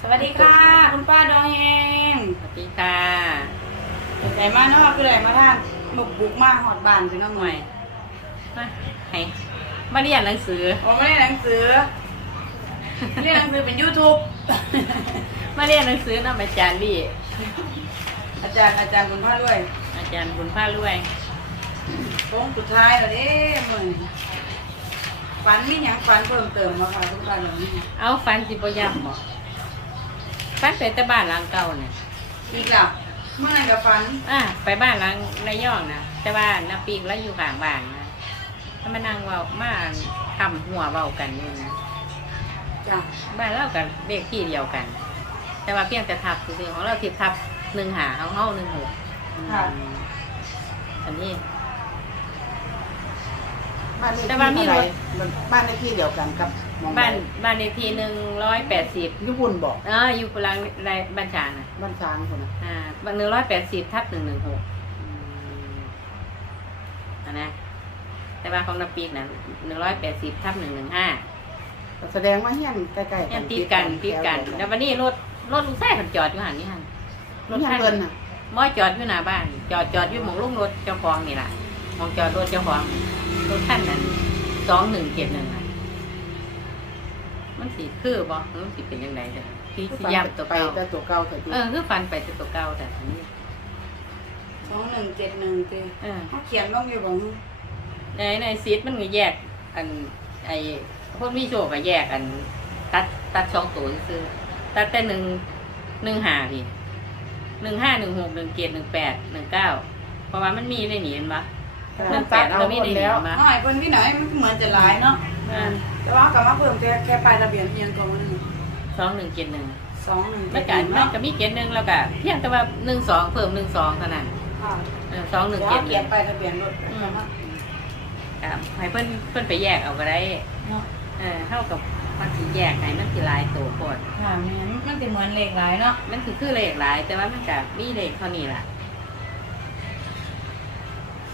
สวัสดีค่ะ คุณป้าดองเฮงสวัสดีค่ะไหนมาเนาะคือไหนมาทางบุกบุกมาหอดบ้านถึงน้องหหน่น่ออยยมาให้มาเรียนหนังสือโอ้ไม่ได้หนังสือ เรียนหนังสือเป็น YouTube มาเรียนหนังสือน้ำอาจารย์ลี่อาจารย์อาจารย์คุณพ่อด้วย อาจารย์บุญผ้ารวยโค้งสุดท้ายแล้วเด้มึงฝันนี่ยังฝันเพิ่มเติมมาค่ะคุณป้าดองเฮงเอาฟันสิบย่ำบ่ ฟันไปแต่บ้านหลังเก่าเนี่ยอีกแล้วเมื่อไหร่กับฝันอะไปบ้านหลังระยองนะแต่ว่านาปีกแล้วอยู่ข้างบ้านนะถ้ามานั่งเว้ามาทำหัวเว้ากันนี่นะจ้ะบ้านเรากับเลขที่เดียวกัน แต่ว่าเพียงแต่ทับซื่อๆของเราทิบทับหนึ่งหาเอาเฮาหนึ่งหกค่ะ อันนี้ บ้านเลขแต่ที่ว่ามีเท่าไหรร่ถบ้านเลขที่เดียวกันกับหมองบ้านบ้านเลขที่หนึ่งร้อยแปดสิบญี่ปุ่นบอกเอออยู่กลางในบ้านฉางอะบ้านช้างคนนะอ่าบ้านหนึ่งร้อยแปดสิบทับหนึ่งหนึ่งหกอันนะแต่ว่าของนาปีกนะหนึ่งร้อยแปดสิบทับหนึ่งหนึ่งห้าแสดงว่าเฮี้ยนใกล้ๆยันติดกันติดกันแล้แล้วววันนี้รถรถลูกแท้ขันจอดอยู่หันนี่หันรถเฮี้ยนคันเงินน่ะมอจอดอยู่หน้าบ้าน จอดจอดอยู่หมองลุงรถเจ้าของนี่แหละหมองจอดรถเจ้าของ รถคันนั้นสองหนึ่งเจ็ดหนึ่งอะมันสีคือบ่มันสีเป็นยังไงเด้อพี่สิย้ำตัวไปเก่าแต่ตัวเก่าแต่ที่เออคือฟันไปแต่ตัวเก่าแต่อันนี้สองหนึ่งเจ็ดหนึ่งเต้เออเขาเขียนลงอยู่บ่ฮึในในซีดมันก็แยก อันไอ้พวกมีโชคก็แยกอัน ตัดตัดสองตัวซื้อตัดแต่หนึ่งหนึ่งห้าพี่หนึ่งห้าหนึ่งหกหนึ่งเจ็ดหนึ่งแปดหนึ่งเก้าเพราะว่ามันมีในนี้เห็นปะ หนึ่งแปดเราไม่ได้เห็นปะหน่อยคนที่ไหนมันเหมือนจะหลายเนาะอ่าแต่ว่ากลับมาเพิ่มแค่แค่ปลายทะเบียนเพียงตัวนึงสองหนึ่งเจ็ดหนึ่งสองหนึ่งมันกันมันก็มีเจ็ดหนึ่งแล้วก็เพียงแต่ว่าหนึ่งสองเพิ่มหนึ่งสองเท่านั้นค่ะเออสองหนึ่งเดี๋ยวเจ็ดหเขียนึ่นงปลายทะเบียนรถอืมกลับมาครับให้เพิ่นเพิ่นไปแยกเอาก็ได้เนาะเออเท่ากับมันสิแยกให้มันสิหลายตัวโพดค่ะแม่นมันจะเหมือนเลขหลายเนาะมันคือคือเลขหลาย แต่ว่ามันกับมีเลขเท่านี้ล่ะ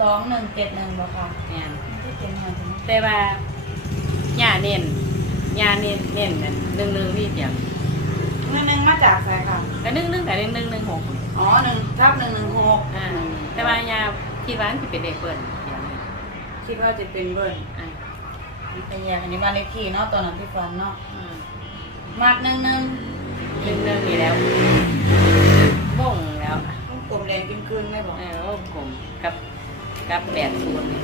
สองหนึ่งเจ็ดหนึ่งบอกค่ะเนี่ยที่เจ็ดหนึ่งถึงแต่ว่าหญ้าเน้นหญ้าเน้นเน้นนั่นหนึ่งหนึ่งนี่เดียวหนึ่งหนึ่งมาจากสายค่ะแต่หนึ่งหนึ่งแต่หนึ่งหนึ่งหนึ่งหกอ๋อหนึ่งทับหนึ่งหนึ่งหกอ่าแต่ว่าหญ้าที่บ้านที่เป็นเลขเปิ้ลเดียวนี่คิดว่าจะเป็นเบิร์นอ่าไปแยกอันนี้บ้านเลขที่เนาะตอนนั้นที่ฟันเนาะอืมมากหนึ่งหนึ่งหนึ่งหนึ่งนี่แล้วบ่งแล้วลูกกลมแดงกินคืนไม่บอกเออโอ้กลมกับ กับแปดศูนย์นี่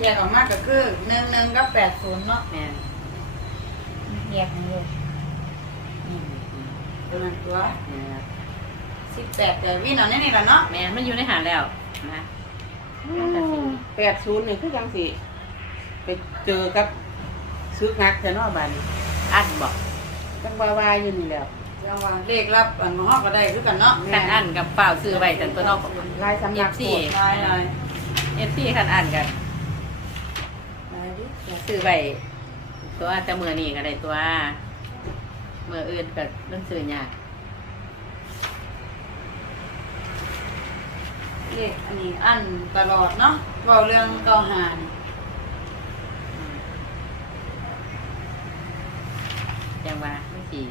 แยกออกมากก็คือหนึ่งหนึ่งกับแปดศูนย์เนาะแม่นแยกกันเลยอืมตัวนั้นตัวนี่นะสิบแปดแต่วินเอาแน่นี่แหละเนาะแม่นมันอยู่ในหาดแล้วนะแปดศูนย์นี่คือจังสิไปเจอกับซึกนักแต่นอกบ้านนี่อันบอกจังวาวาอยู่นี่แหล้ว จังว่าเลขรับอันมห้องก็ได้คือกันเนาะขันอันกับเปล่าซื้อไว้แต่ตัวนอกลายสำนัก FC โคตรได้ได้เอฟซีขันอันกันได้ดิซื้อไว้ตัวแต่มือนี่ก็ได้ตัวมืออื่นก็ต้องซื้อยากเลขอันนี้อันตลอดเนาะเบาเรื่องเกาหานอืมยังว่าไม่สี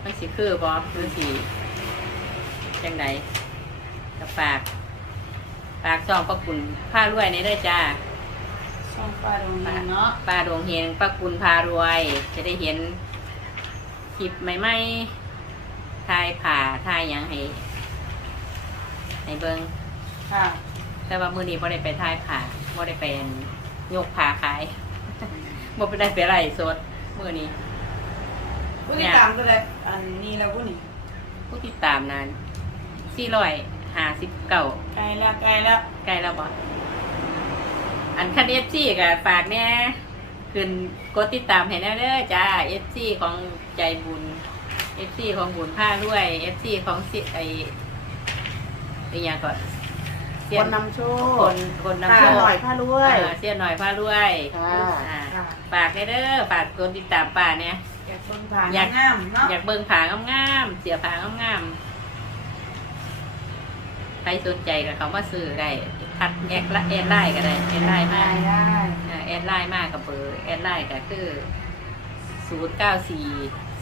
ไม่สีคือบอหรือสีจังไดกับปากปากซองประคุณผ้ารวยในได้อจ้าช่องป้าตรงนี้เนาะปลาดวงเฮงปลาคุณพารวย จะได้เห็นคลิปใหม่ๆทายผ่าทายหยังให้ให้เบิงค่ะ แต่ว่ามือนี้บ่ได้ไปทายผ่าบ่ได้ไปอั่นยกผ่าขายบ่ไปได้ไปไล่สดมือนี้ ผู้ติดตามก็ได้อันนี้แล้วผู้นี้ผู้ติดตามนั้นสี่ร้อยห้าสิบเก้าใกล้แล้วใกล้แล้วใกล้แล้วบ่อันคันเอฟซีกับฝากแน่ขึ้นกดติดตามให้แน่เด้อจ้าเอฟซีของใจบุญเอฟซีของบุญผ้าด้วยเอฟซีของสิไอไอหยังก่อนเสีคยนนำโชคคนคนนำผ้าโชหน่คอยผ้ารวยเออเสียหน่อยผ้ารวยค่ะอ่าค่ะฝากให้เด้อฝากกดติดตามป่าเนี่ย อยากเบิ่งผ่านอยาก งามเนาะอยากเบิ่งผางามๆเสียผางามๆใครสนใจกับเขามาซื้อได้ทัดแอดละแอดไลน์ก็ได้แอดไลน์มาได้กได้อ่าแอดไลน์มากกับเบอร์แอดไลน์ก็คือศูนย์เก้าสี่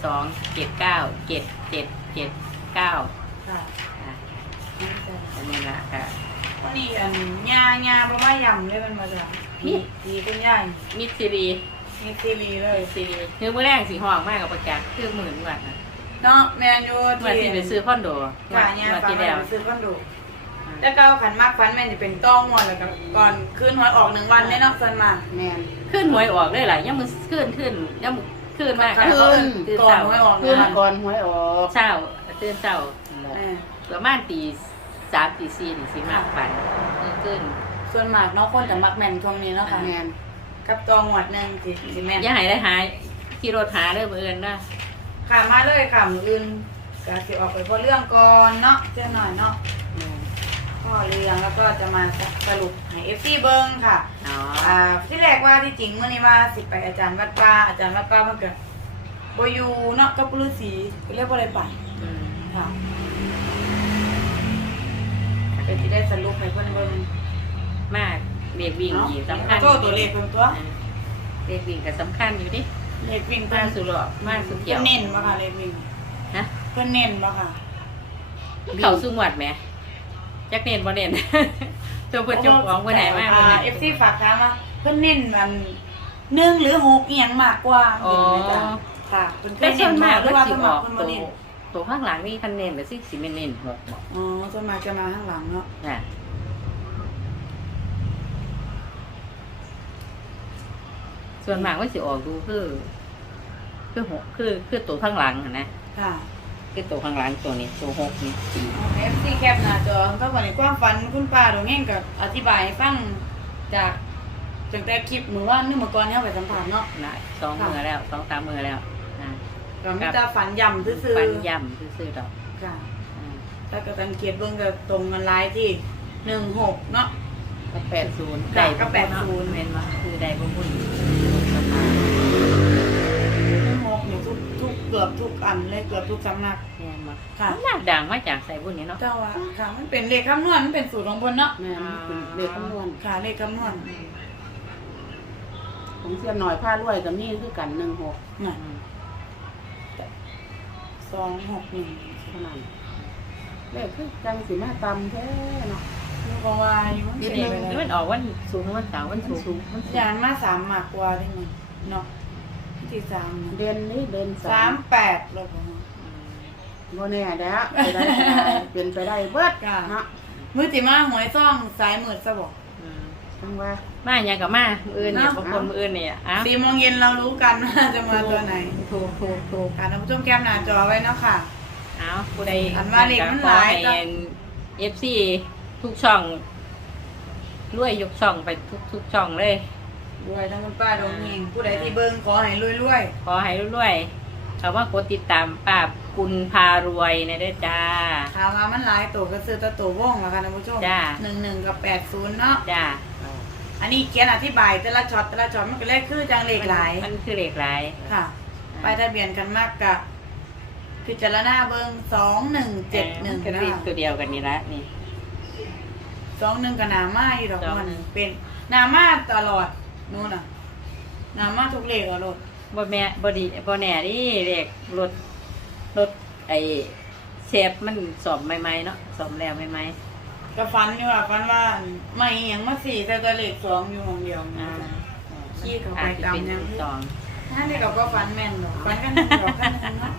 สองเจ็ดเก้าเจ็ดเจ็ดเจ็ดเก้าค่ะอะอันนี้ละค่ะ วันนี้อันยายาบ่มายำเลยมันมาจากผีผีเป็นย่ายมิดซีรี มีซีรีส์เลยซีรีคือเมื่อแรกสีห้องมากกับประจักษ์คือหมื่นกว่านะเนาะแมนยูเมื่อที่ไปซื้อคอนโดค่ะเมื่ยาอฟังที่แล้แล้ววซื้อคอนโดแล้วก็ขันมากฟันแม่นจะเป็นต้องมวนแล้วก็ก่อนคืนหวยออกหนึ่งวันแน่เนอนส่วนมากแม่นขึ้นหวยออกเลยหล่ะยังมือขึ้นขึ้นยังมือขึ้นมากค่ะขึ้น ตื่นก่อนเช้าหวยออกขึ้นนะก่อนหวยออกเช้าตื่นเช้าเออประมาณตีสามตีสี่นี่สิมากฝันขึ้น ส่วนมากเนาะคนจะมักแม่นช่วงนี้เนาะค่ะ แม่น กับตองหวดหนึ่งสิสิแม่นอย่าหายได้หายขี่รถหาเด้อมืออื่นนะค่ะมาเลยค่ะมืออื่นก็สิออกไปพอเรื่องก่อนเนาะเจ้าหน่อยเนาะแม่นพ่อเรื่องแล้วก็จะมาสรุปให้เอฟซีเบิ้งค่ะ อ๋ออ่าที่แรกว่าที่จริงเมื่อนี้ว่าสิไปอาจารย์วัดป้าอาจารย์วัดป้ามันเกิดบอยูเนาะกับฤาษีก็เรียกว่าอะไรไปอืมค่ะก็จะได้สรุปให้เพื่อนเบิ้งมาก เด็กวิ่งเนาะอีกสำคัญโทษตัวเลขเพิ่มตัวอ่าเด็กวิ่งก็สำคัญอยู่ดิเลขวิ่งมาเพิ่นสุดหรอกมาสุดเกี่เพื่ยอวนเน้นบ่ค่ะเลขวิ่งฮะเพื่อนเน้นบ่ค่ะเขาสุงวดไหมจักเน้นบ่เน้นตัวเพื่อนเจาของเพื่อนไหนมากอ่าเอฟซีฝากถามว่าเพื่อนเน้นมันหนึ่งหรือหกเอียงมากกว่าอ๋อเห็นไหมจ๊ะค่ะเพิ่นเคแต่ยส่วนมากหก็รือว่าสิเพิ่นอมาอกเพิ่นตัมาวเน้นตัวข้างหลังนี่คันเน้นแต่สิสิไม่เน้นหกบอกอ๋อส่วนมากจะมาข้างหลังเนาะ อะ ส่วนมากว่าสิออกดูคือ คือหกคือคือตัวข้างหลังอะนะค่ะคือตัวข้างหลังตัวนี้ตัวหกนี่เอฟซีแคปหน้าจอก็วันนี้ความฝันคุณป้าตรงนี้กับอธิบายให้ฟังจากจากแต่คลิปหนูว่านึกมาก่อนเนี่ยไปสัมผัสเนาะ นะสองมือแล้วสองสามมือแล้วนะก็มีแต่ฝันย่ำซื่อปันย่ำซื่อๆดอกๆค่ะ อ่า ถ้าก็สังเกตเบิ่งก็ตรงกันหลายที่หนึ่งหกเนาะ ก็แปดศูนย์ได้ก็บ่แปดเนาะศูนย์เมนว่าคือได้บุญหนึ่งหกเนี่ยทุกทุกเกือบทุกอันเลยเกือบทุกสำนักแม่นมาค่ะน่าดังมาจากใส่บุญนี่เนาะเจ้าว่าค่ะมันเป็นเลขคำนวณมันเป็นสูตรของบนเนาะแม่นเป็นเลขคำนวณค่ะเลขคำนวณของเสียนหน่อยผ้ารวยกับนี่คือกันหนึ่งหกน่ะอืมสองหกหนึ่งเท่านั้นเลขคือจังสิมาตำแท้เนาะ นึกว่าอยู่มันนิเป็นดนึงไปนี่ได้มันออกวันสูงวันเสาร์วันมันสูสูงงมันสูอย่างงมาสามมากกว่าได้ไงเนาะที่สามเด่นนี่เด่นสาสามมแปดเลยผมโบแน่แล้วไปได้ก็ได้เป็นไปได้เบิดค่ะเนาะมือติมาหวยซ่องสายมืดซะบอกอืมจังว่า มาอย่างกับมามืออื่นเนี่ยเนาะบางคนมืออื่นเนี่ยอ้าวสี่โมงเย็นเรารู้กันว่าจะมาตัวไหนถูกถูกถูก ค่ะท่านผู้ชมแคมหน้าจอไว้เนาะค่ะอ้าวผู้ใดอันว่าเลขมันหลายจ้ะ เอฟซี ทุกช่องรวยยกช่องไปทุกทุกช่องเลย รวยทั้งคุณป้าดงเฮงผู้ใดที่เบิ่งขอให้รวยขอให้รวยๆเขาว่ากดติดตามป้ากุลพารวยในะเด้อจ้าๆถามว่ามันหลายตัวก็ซื้อแตัวตัวว่องแล้วค่ะท่านผู้ชมจ้าหนึ่งหนึ่งกับแปดศูนย์เนาะจ้าอันนี้เขียนอธิบายแต่ละช็อตแต่ละช็อตมันก็เลขคือจังเลขหลายมันคือเลขหลายค่ะป้ายทะเบียนกันมากกะพิจารณาเบิ่งสองหนึ่งเจ็ดหนึ่งก็นะคือคะตัวเดียวกันนี่ละนี่ สองหนึ่งกับนามาอยู่ดอกสองมันหนึ่งเป็นนามาตลอดนู่นน่ะนามาทุกเลขอะรถบ่แม่บ่ดีบ่แน่นี่เลขรถรถไอ้เชฟมันสอบใหม่ๆเนาะสอบแล้วใหม่ก็ฟันอยู่อะฟันว่าไม่อหยังมาสี่แต่ตัวเลขสองอยู่ของเดียวๆอ่าขี้เข้าไปอาจจะตามเป็นยังสองถ้าได้กับก็ฟันแม่นหรอกฟันกันหนึ่งดอกกันหนึ่งเนาะ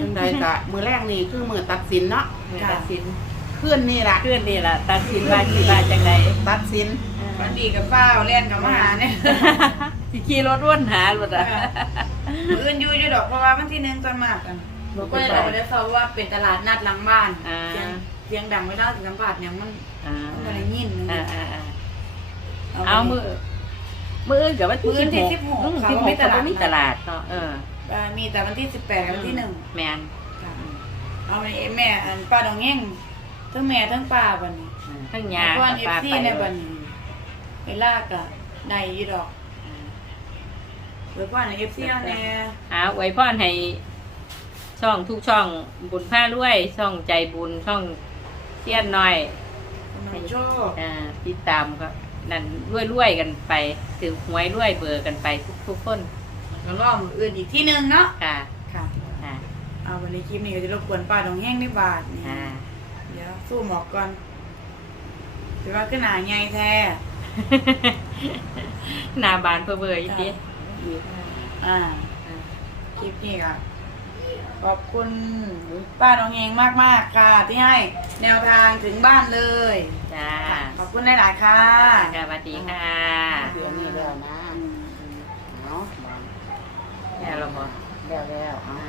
จังใดกะมือแรกนี่คือมือตัดสินเนาะมือค่ะตัดสิน ขึ้นนี่ล่ะขึ้นนี่ล่ะตัดสินว่าสิว่าจังไดตัดสินฟันดีกับเป้าเล่นกับมาหาเนี่ยสิขี่รถวนหารถอะมืออื่นอยู่อยู่ดอกเพราะว่ามันที่หนึ่งตอนมากกันก็เลยเราไปได้เขาว่าเป็นตลาดนัดหลังบ้านอ่าเสียงเสียงดังไม่ได้ถึงสัมผัสอย่างมันอ่ามันอะไรยินนึงอ่าอ่าอ่าเอามือมืออื่นกับวันที่มื้อสิบที่หกสิบหกอืมค่ะสิบหมีกตก็ลาดบ่มีตลาดเนาะเออเอ่อมีแต่วันที่สิบแปดกับวันที่หนึ่งแมนค่ะเอาไปแม่อันป้าดองเง่ง ทั้งแม่ทั้งป้าบันนี้อืมทั้งยาแล้วก็กับปลา FC ไปในบัดนี้เวลากะในอีดอกอืมหรือว่าในเอฟซีเอาแน่เอาไว้พรให้ช่องทุกช่องบุญผ้ารวย ช่องใจบุญช่องเสี้ยนน้อยมันโชคอ่าติดตามก็นั่นรวยๆกันไปถือหวยรวยเบอร์กันไปทุกทุกๆคนแล้วรอบมืออื่นอีกที่หนึ่งเนาะค่ะค่ะค่ะเอาวันนี้คลิปนี้ก็จะรบกวนป้าดองแห้งในบาทนี่ค่ะเดี๋ยวสู้หมอกก่อนถือว่าขึ้นหนาใหญ่แท้หน้าบานเพื่อเบอร์อีกทีอ่าคลิปนี้ค่ะขอบคุณป้าน้องเฮงมากๆค่ะ ที่ให้แนวทางถึงบ้านเลยจ้าค่ะขอบคุณหลายๆค่ะค่ะสวัสดีค่ะเดี๋ยวนี้แล้วนะเอาแค่เราบอกแล้วแล้วอะ